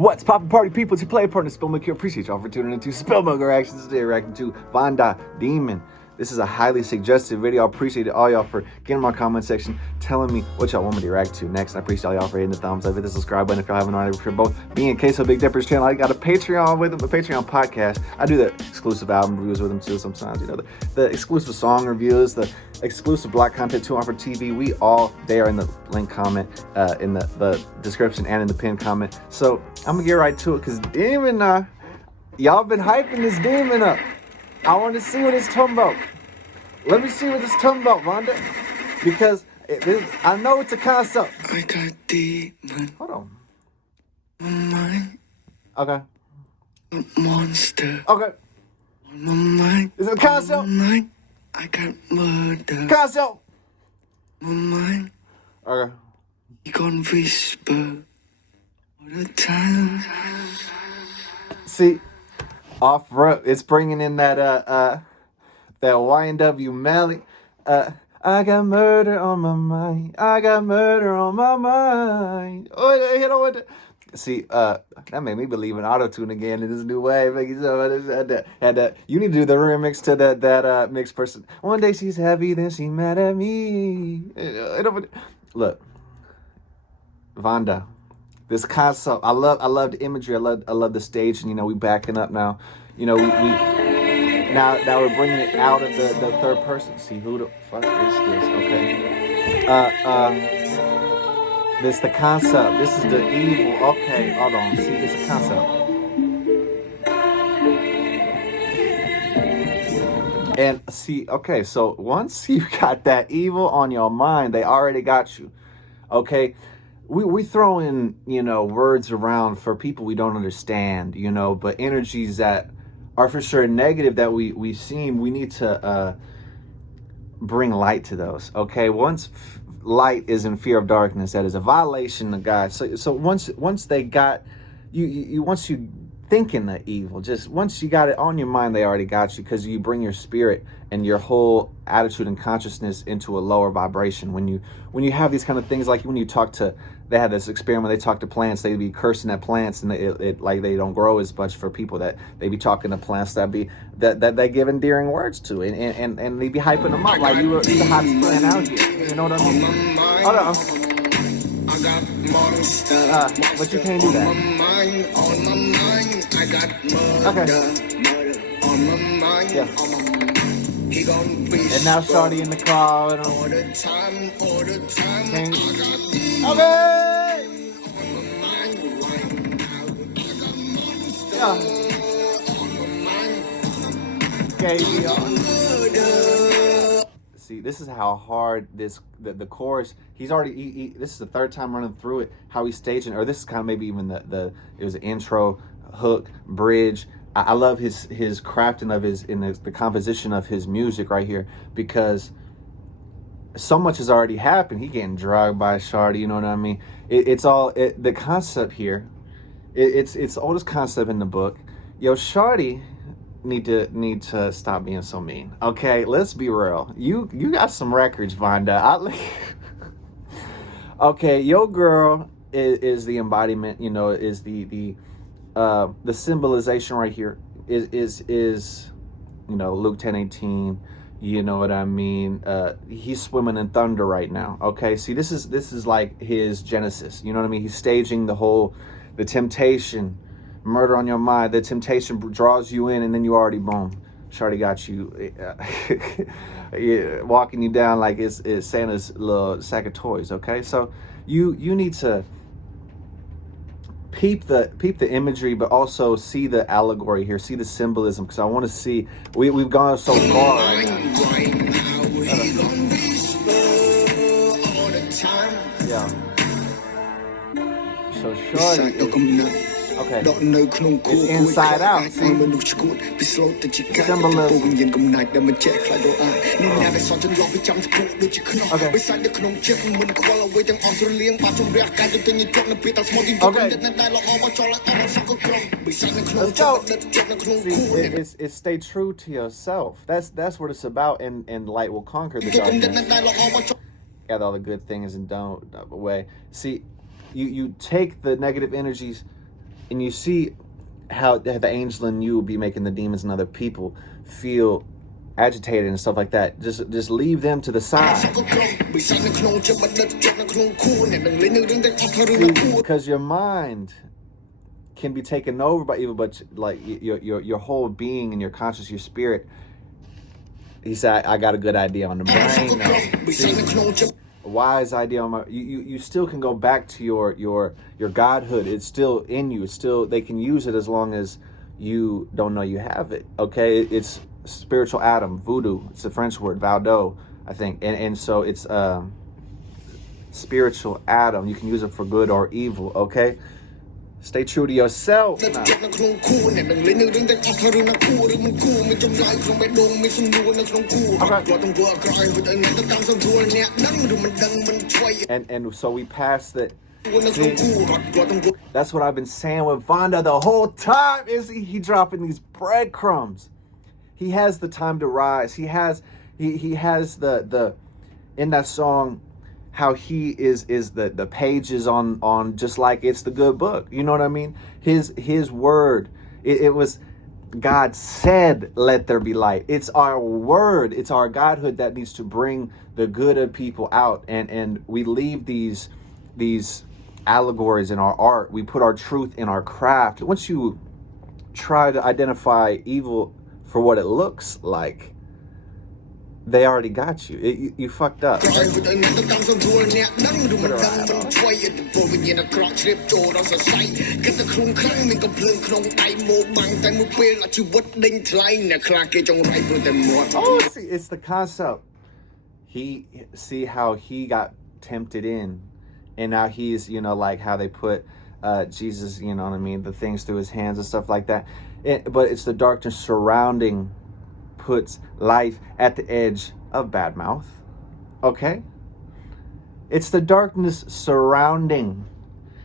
What's poppin' party people? It's your play partner spiltMilk here. Appreciate y'all for tuning into spiltMilk reactions today. Reacting to VannDa Demon. This is a highly suggested video. I appreciate all y'all for getting in my comment section, telling me what y'all want me to react to next. I appreciate all y'all for hitting the thumbs up, hit the subscribe button if y'all haven't already. For both me and Queso Big Dipper's channel, I got a Patreon with them, a Patreon podcast. I do the exclusive album reviews with them too sometimes. You know, the exclusive song reviews, the exclusive black content too on for TV. We all there in the link comment, in the description and in the pinned comment. So I'm gonna get right to it because Demon, y'all been hyping this Demon up. I want to see what it's talking about. Let me see what it's talking about, VannDa. Because I know it's a concept. I got demon. Hold on. My mind. Okay. A monster. Okay. On my mind. Is it a concept? On my mind. I got murder. Concept. My mind. Okay. You gon' whisper all the time. See, off rip, it's bringing in that YNW Melly. I got murder on my mind. I got murder on my mind. Oh, you know what? See, that made me believe in auto-tune again in this new way. You need to do the remix to that mixed person. One day she's happy, then she mad at me. Look, VannDa. This concept, I love the imagery. I love the stage, and you know we backing up now. You know now we're bringing it out of the third person. See, who the fuck is this? Okay. This the concept. This is the evil. Okay, hold on. See, this is a concept. And see, okay, so once you got that evil on your mind, they already got you. Okay. We throw in, you know, words around for people we don't understand, you know, but energies that are for sure negative that we need to bring light to those. Okay, once light is in fear of darkness, that is a violation of God. So once they got you once you thinking the evil, just once you got it on your mind, they already got you, because you bring your spirit and your whole attitude and consciousness into a lower vibration. When you have these kind of things, like when you talk to, they had this experiment, they talk to plants, they'd be cursing at plants, and it like they don't grow as much. For people that they be talking to plants that they give endearing words to, and they be hyping them up like you were the hottest plant out here. You know what I mean? Hold on. But you can't do that. Okay. Yeah. And now Shawty in the car. Okay. Yeah. Okay, see, this is how hard the chorus. He's already. This is the third time running through it. How he's staging, or this is kind of maybe even it was an intro, hook, bridge. I love his crafting of the composition of his music right here, because so much has already happened. He getting drugged by Shawty, you know what I mean? The concept here. It's the oldest concept in the book. Yo, Shawty need to stop being so mean. Okay, let's be real. You got some records, VannDa. Okay, your girl is the embodiment. You know, is the symbolization right here is you know, Luke 10:18. You know what I mean? He's swimming in thunder right now. Okay, see, this is like his genesis. You know what I mean? He's staging the temptation, murder on your mind. The temptation draws you in, and then you already boom. Shawty got you, walking you down like it's Santa's little sack of toys. Okay, so you need to peep the imagery, but also see the allegory here, see the symbolism, because I want to see. We've gone so far right now. Yeah. So Shawty is, okay, it's inside out. See? Symbolism. Okay. Let's go. See, it's stay true to yourself. That's what it's about, and light will conquer the darkness. Got all the good things and don't away. See, you take the negative energies and you see how the angel in you will be making the demons and other people feel agitated and stuff like that. Just leave them to the side. See, because your mind can be taken over by evil, but like your whole being and your conscious, your spirit. He said, I got a good idea on the brain now. See, a wise idea on my. You still can go back to your godhood. It's still in you. It's still, they can use it as long as you don't know you have it. Okay, it's spiritual Adam, voodoo. It's a French word, VannDa, I think, and so it's spiritual Adam. You can use it for good or evil. Okay. Stay true to yourself. Now. And so we passed it. See, that's what I've been saying with VannDa the whole time. Is he dropping these breadcrumbs? He has the time to rise. He has the in that song, how he is the pages on just like it's the good book. You know what I mean? His word. It was God said, let there be light. It's our word. It's our godhood that needs to bring the good of people out. And we leave these allegories in our art. We put our truth in our craft. Once you try to identify evil for what it looks like, they already got you. You fucked up. Oh, see, it's the concept. See how he got tempted in, and now he's, like how they put Jesus, you know what I mean, the things through his hands and stuff like that. But it's the darkness surrounding puts life at the edge of bad mouth. Okay? It's the darkness surrounding.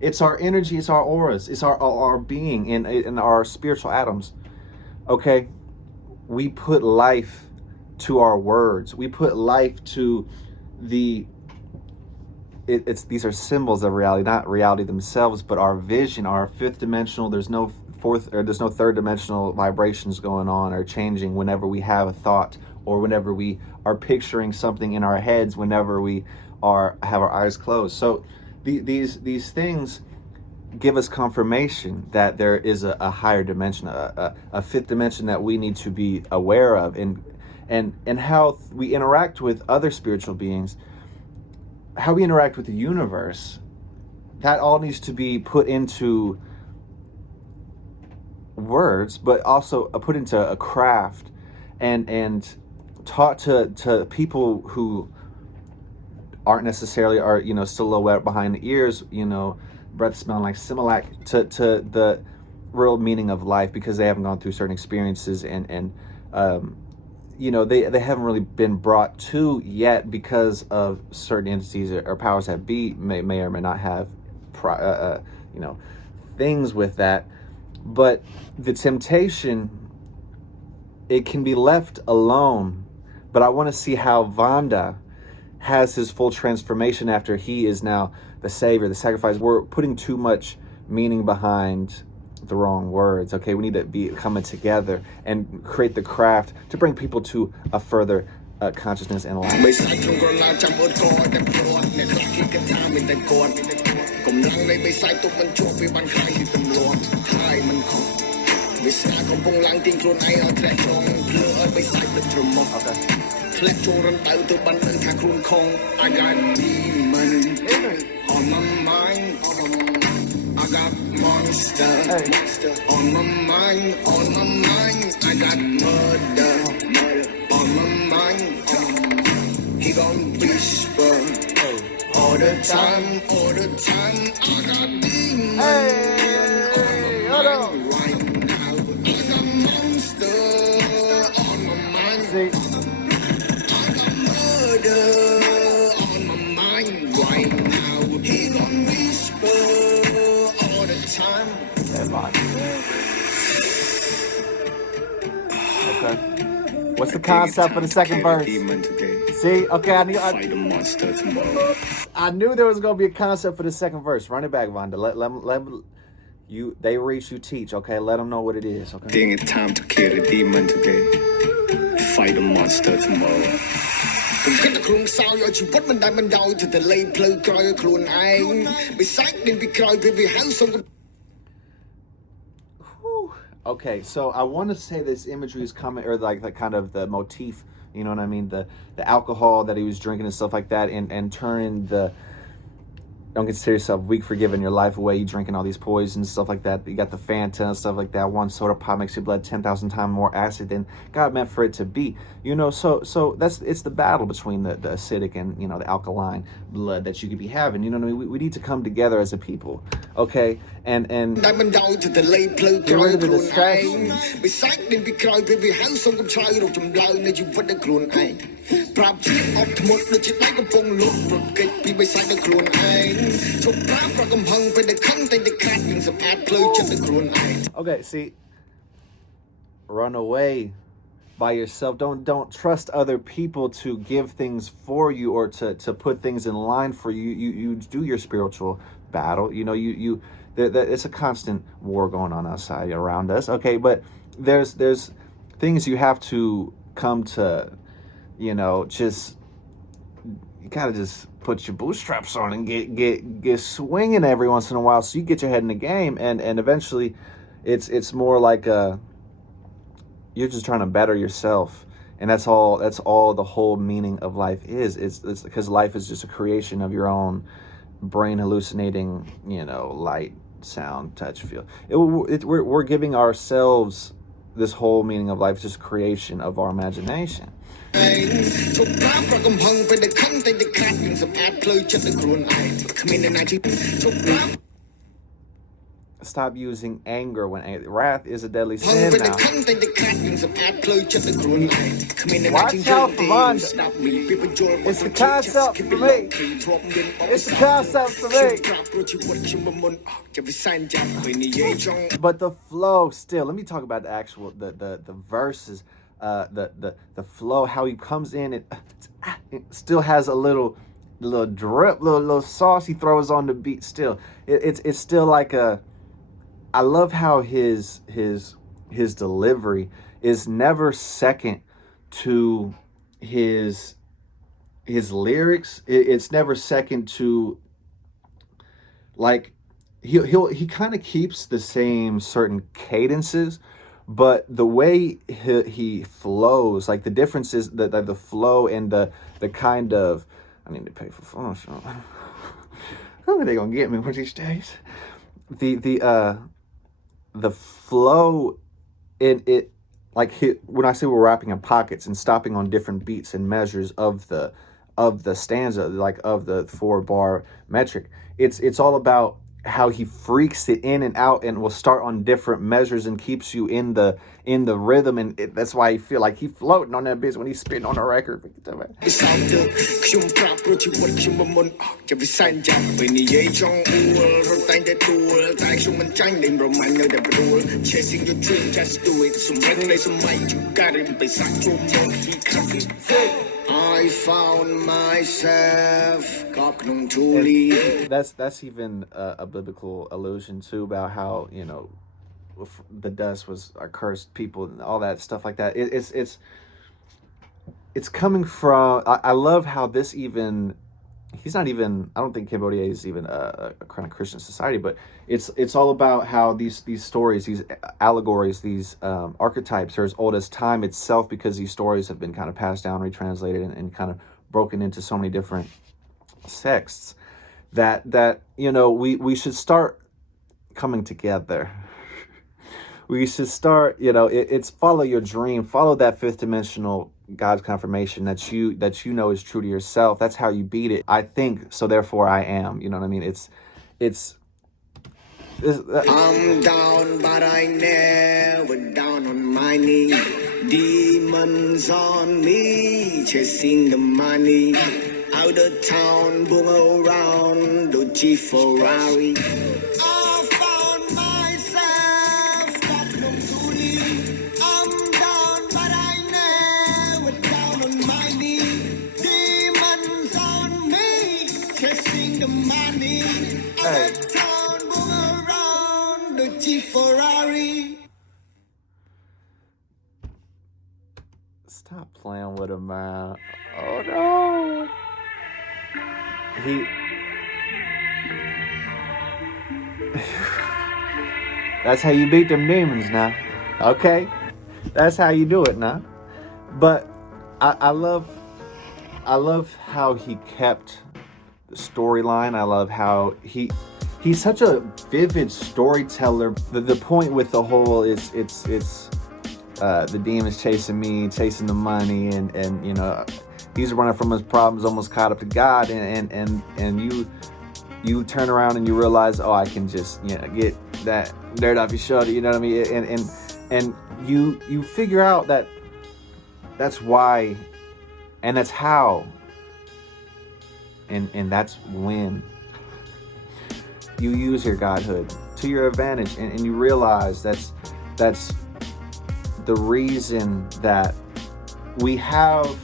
It's our energy, it's our auras, it's our being in our spiritual atoms. Okay? We put life to our words. We put life to these are symbols of reality, not reality themselves, but our vision, our fifth dimensional. There's no third dimensional vibrations going on or changing whenever we have a thought, or whenever we are picturing something in our heads, whenever we have our eyes closed. So these things give us confirmation that there is a higher dimension, a fifth dimension that we need to be aware of, and how we interact with other spiritual beings, how we interact with the universe. That all needs to be put into words, but also put into a craft and taught to people who aren't necessarily still a little wet behind the ears, breath smelling like Similac, to the real meaning of life, because they haven't gone through certain experiences and they haven't really been brought to yet because of certain entities or powers that be may or may not have things with that. But the temptation, it can be left alone. But I want to see how VannDa has his full transformation after he is now the savior, the sacrifice. We're putting too much meaning behind the wrong words. Okay, we need to be coming together and create the craft to bring people to a further consciousness and life. I got demons on my mind. I got monster on my mind. I got murder on my mind. He gon' whisper all the time. I got demons on my mind right now. I got monster on my mind. See? I got murder on my mind right now. He gon' whisper all the time. Okay. What's the concept for the second verse? See? Okay, I knew there was gonna be a concept for the second verse. Run it back, VannDa. They reach, you teach. Okay, let them know what it is. Okay. Think it's time to kill the demon today. Fight the monster tomorrow. ผมគិតតែខ្លួនខ្សោយឲ្យជីវិតមិនដែលមិនដោយទៅតែលេងផ្លូវក្រោយឲ្យខ្លួនឯងមិនសាច់នឹងពីក្រោយពេលវាហៅសុំ Okay, so I want to say this imagery is coming, or like the kind of the motif, you know what I mean, the alcohol that he was drinking and stuff like that, and turning the, don't consider yourself weak for giving your life away. You drinking all these poisons and stuff like that. You got the Fanta and stuff like that. One soda pop makes your blood 10,000 times more acid than God meant for it to be. You know, so it's the battle between the acidic and, you know, the alkaline blood that you could be having. You know what I mean? We need to come together as a people, okay? And get rid of the distraction. Okay, see, run away by yourself. Don't trust other people to give things for you or to put things in line for you. You do your spiritual battle. You know, it's a constant war going on outside around us. Okay, but there's things you have to come to, you know, you gotta just put your bootstraps on and get swinging every once in a while, so you get your head in the game, and eventually it's more like you're just trying to better yourself, and that's all the whole meaning of life is. It's because life is just a creation of your own brain hallucinating, you know, light, sound, touch, feel. We're giving ourselves this whole meaning of life, just creation of our imagination. Stop using anger when wrath is a deadly sin now. Watch out for VannDa. It's the concept for me. It's the concept for me. But the flow still, let me talk about the actual the verses, the flow, how he comes in, it still has a little drip, little sauce he throws on the beat still. It's still like a, I love how his delivery is never second to his lyrics. It's never second to, like, he kind of keeps the same certain cadences, but the way he flows, like the difference is the flow and the kind of, I need to pay for phone show. How are they gonna get me one of these days? The flow in it, like when I say we're rapping in pockets and stopping on different beats and measures of the stanza, like of the 4-bar metric, it's all about how he freaks it in and out and will start on different measures and keeps you in the rhythm, and that's why you feel like he's floating on that bitch when he's spitting on the record. Chasing your dream, just do it. Some regulation might you got it beside your monkey. I found myself. That's even a biblical allusion too, about how, you know, the dust was our cursed people and all that stuff like that. It's coming from, I love how this even, he's not even, I don't think Cambodia is even a kind of Christian society, but it's all about how these stories, these allegories, these archetypes are as old as time itself, because these stories have been kind of passed down, retranslated, and kind of broken into so many different sects that you know, we should start coming together. We should start, you know, it's follow your dream, follow that fifth dimensional God's confirmation that you know is true to yourself. That's how you beat it. I think, so therefore I am. You know what I mean? It's I'm down, but I never down on my knee. Demons on me, chasing the money. Out of town, boom around, the G Ferrari. I found myself, got no money. I'm down, but I never down on my knee. Demons on me, chasing the money. Out of town, boom around, the Ferrari. Stop playing with him, man. Oh no. That's how you beat them demons now. Okay? That's how you do it now. But I love how he kept the storyline. I love how he's such a vivid storyteller. The point with the whole it's the demons chasing me, chasing the money, and you know, he's running from his problems, almost caught up to God, and you turn around and you realize, oh, I can just, you know, get that dirt off your shoulder, you know what I mean? And you figure out that that's why, and that's how, and that's when you use your godhood to your advantage, and you realize that's the reason that we have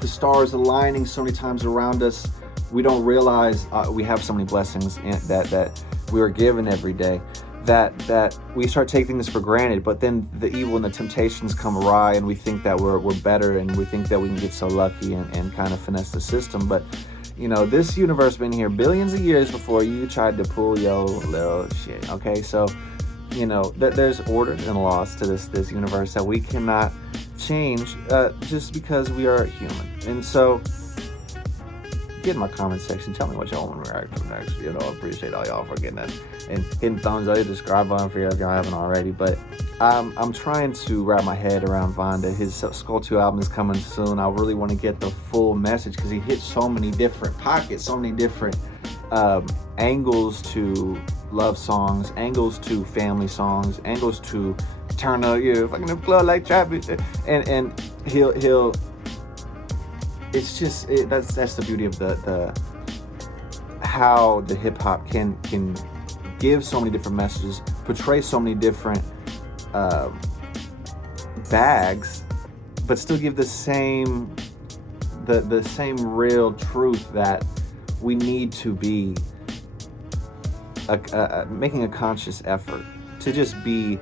the stars aligning so many times around us. We don't realize we have so many blessings that we are given every day, that we start taking things for granted. But then the evil and the temptations come awry, and we think that we're better, and we think that we can get so lucky and kind of finesse the system. But you know, this universe been here billions of years before you tried to pull your little shit. Okay, so you know there's order and laws to this universe that we cannot change just because we are human. And so get in my comment section, tell me what y'all want to react to next. You know, I appreciate all y'all for getting that and hitting thumbs up, hit the subscribe button for you if y'all haven't already. But I'm trying to wrap my head around VannDa. His Skull 2 album is coming soon. I really want to get the full message because he hits so many different pockets, so many different angles to love songs, angles to family songs, angles to turn up, yeah, fucking up club like traffic, and he'll. It's just that's the beauty of the how the hip hop can give so many different messages, portray so many different bags, but still give the same real truth that we need to be making a conscious effort to just be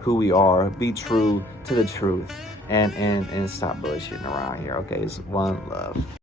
who we are, be true to the truth, and stop bullshitting around here. Okay, it's one love.